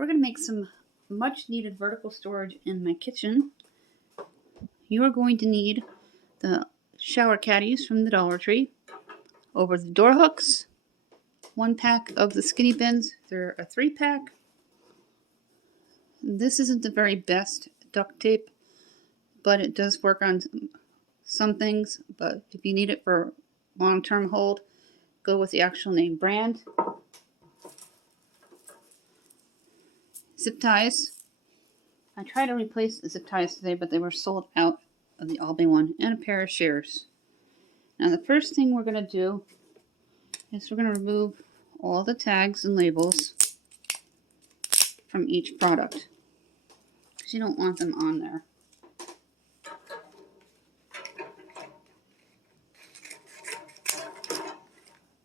we're going to make some much needed vertical storage in my kitchen. You are going to need the shower caddies from the Dollar Tree, over the door hooks, 1 pack of the skinny bins. They're a 3-pack. This isn't the very best duct tape, but it does work on some things. But if you need it for long-term hold, go with the actual name brand. Zip ties. I tried to replace the zip ties today, but they were sold out of the Albany one, and a pair of shears. Now the first thing we're going to do is we're going to remove all the tags and labels from each product, because you don't want them on there.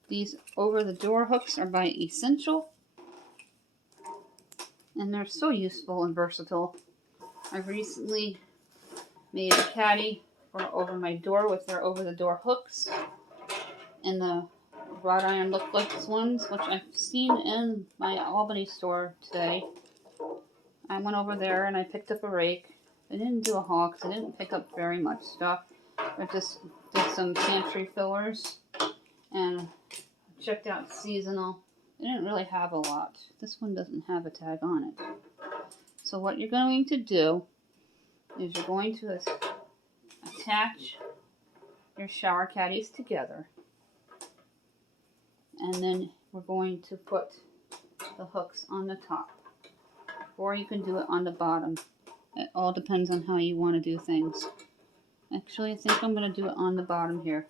These over the door hooks are by Essential, and they're so useful and versatile. I recently made a caddy for over my door with their over the door hooks and the wrought iron lookless ones, which I've seen in my Albany store today. I went over there and I picked up a rake. I didn't do a haul because I didn't pick up very much stuff. I just did some pantry fillers and checked out seasonal. They didn't really have a lot. This one doesn't have a tag on it. So what you're going to do is you're going to attach your shower caddies together. And then we're going to put the hooks on the top. Or you can do it on the bottom. It all depends on how you want to do things. Actually, I think I'm going to do it on the bottom here.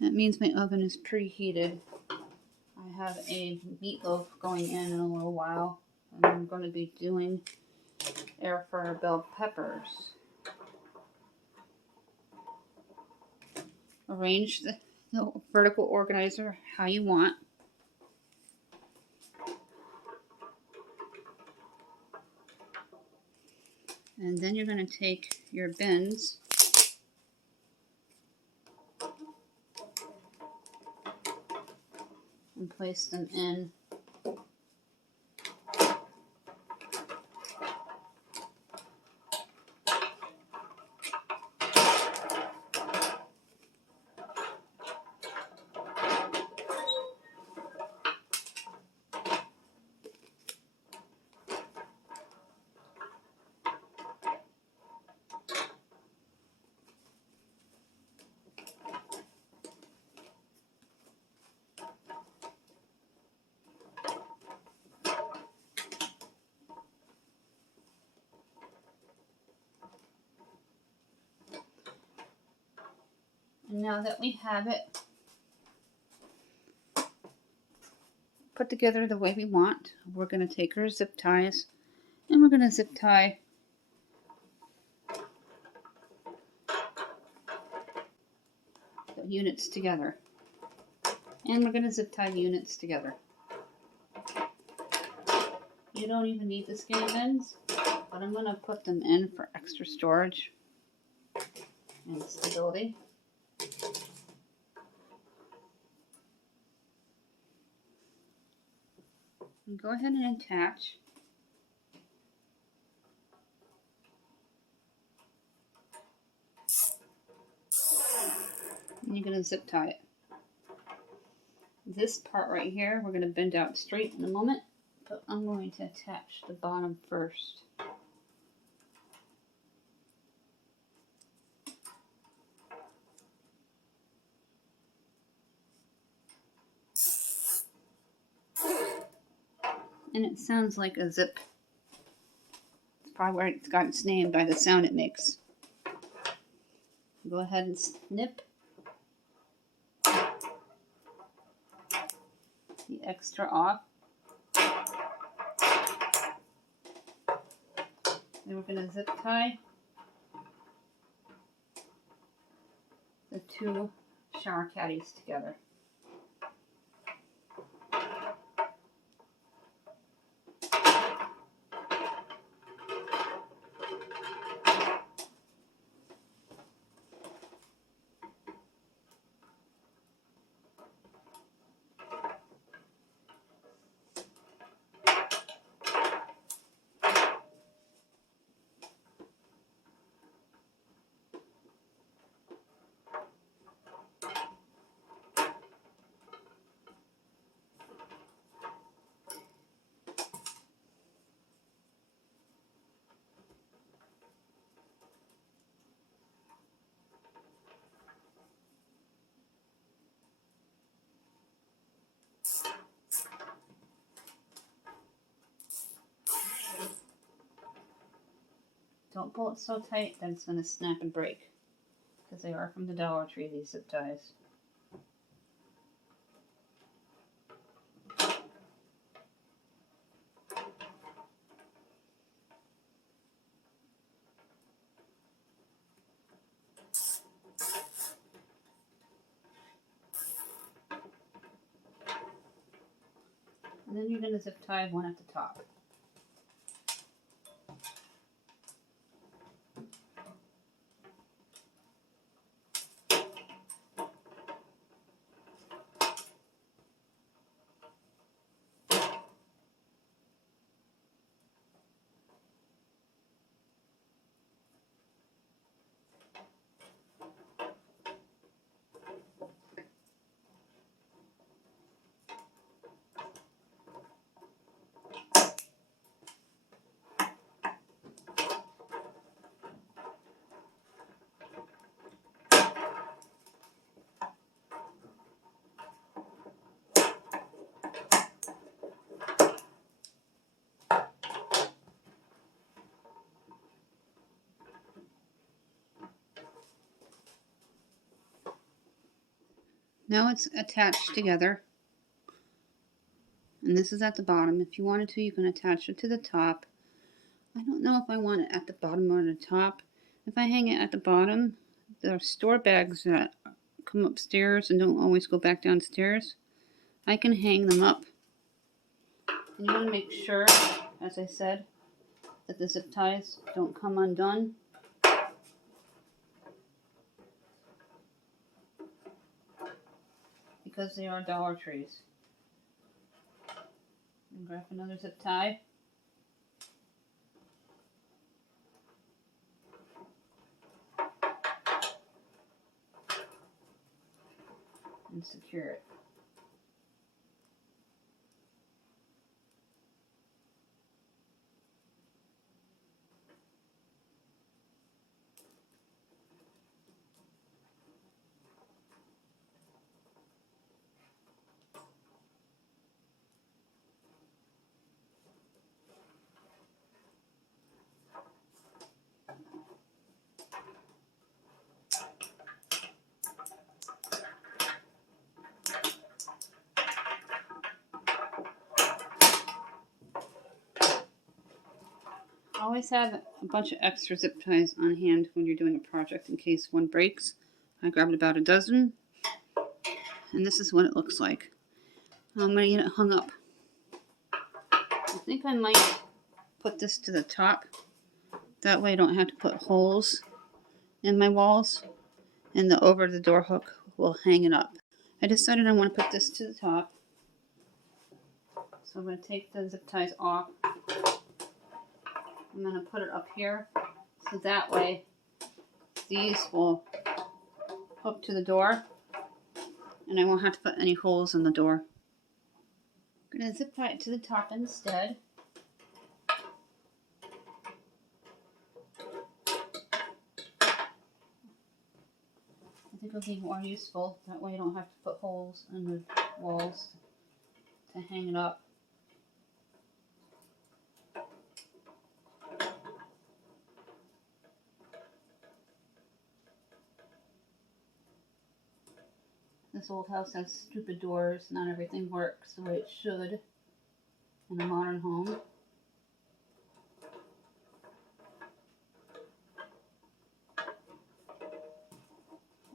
That means my oven is preheated. I have a meatloaf going in a little while. And I'm going to be doing air fryer bell peppers. Arrange the vertical organizer how you want. And then you're going to take your bins and place them in And now that we have it put together the way we want, we're going to take our zip ties and we're going to zip tie the units together. And we're going to zip tie the units together. You don't even need the skinny bins, but I'm going to put them in for extra storage and stability. And go ahead and attach. And you're going to zip tie it. This part right here, we're going to bend out straight in a moment, but I'm going to attach the bottom first. And it sounds like a zip. It's probably where it's got its name by the sound it makes. Go ahead and snip the extra off. Then we're going to zip tie the 2 shower caddies together. Don't pull it so tight that it's going to snap and break, because they are from the Dollar Tree, these zip ties. And then you're going to zip tie one at the top. Now it's attached together, and this is at the bottom. If you wanted to, you can attach it to the top. I don't know if I want it at the bottom or the top. If I hang it at the bottom, there are store bags that come upstairs and don't always go back downstairs. I can hang them up. And you want to make sure, as I said, that the zip ties don't come undone. Because they are Dollar Trees. And grab another zip tie. And secure it. Always have a bunch of extra zip ties on hand when you're doing a project in case one breaks. I grabbed about a dozen, and this is what it looks like. I'm going to get it hung up. I think I might put this to the top. That way I don't have to put holes in my walls, and the over the door hook will hang it up. I decided I want to put this to the top. So I'm going to take the zip ties off. I'm going to put it up here, so that way these will hook to the door and I won't have to put any holes in the door. I'm going to zip tie it to the top instead. I think it'll be more useful, that way you don't have to put holes in the walls to hang it up. This old house has stupid doors. Not everything works the way it should in a modern home.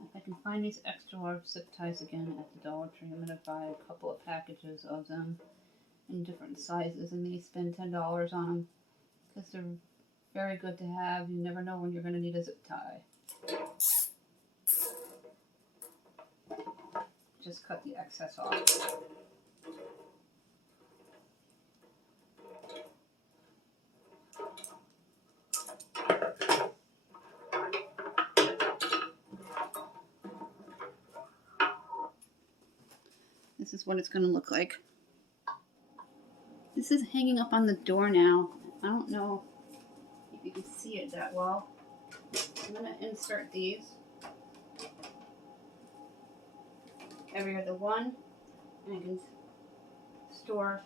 If I can find these extra large zip ties again at the Dollar Tree, I'm going to buy a couple of packages of them in different sizes and maybe spend $10 on them because they're very good to have. You never know when you're going to need a zip tie. Just cut the excess off. This is what it's going to look like. This is hanging up on the door now. I don't know if you can see it that well. I'm going to insert these every other one, and I can store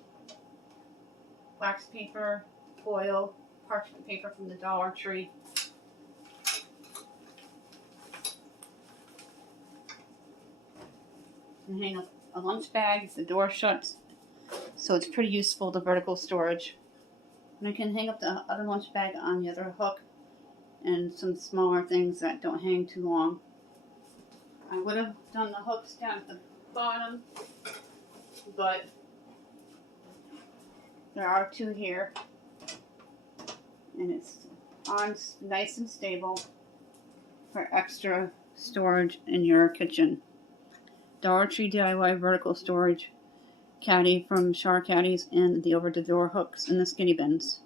wax paper, foil, parchment paper from the Dollar Tree. And hang up a lunch bag if the door shuts. So it's pretty useful, the vertical storage. And I can hang up the other lunch bag on the other hook and some smaller things that don't hang too long. I would have done the hooks down at the bottom, but there are two here. And it's on nice and stable for extra storage in your kitchen. Dollar Tree DIY vertical storage caddy from Char Caddies and the over the door hooks and the skinny bins.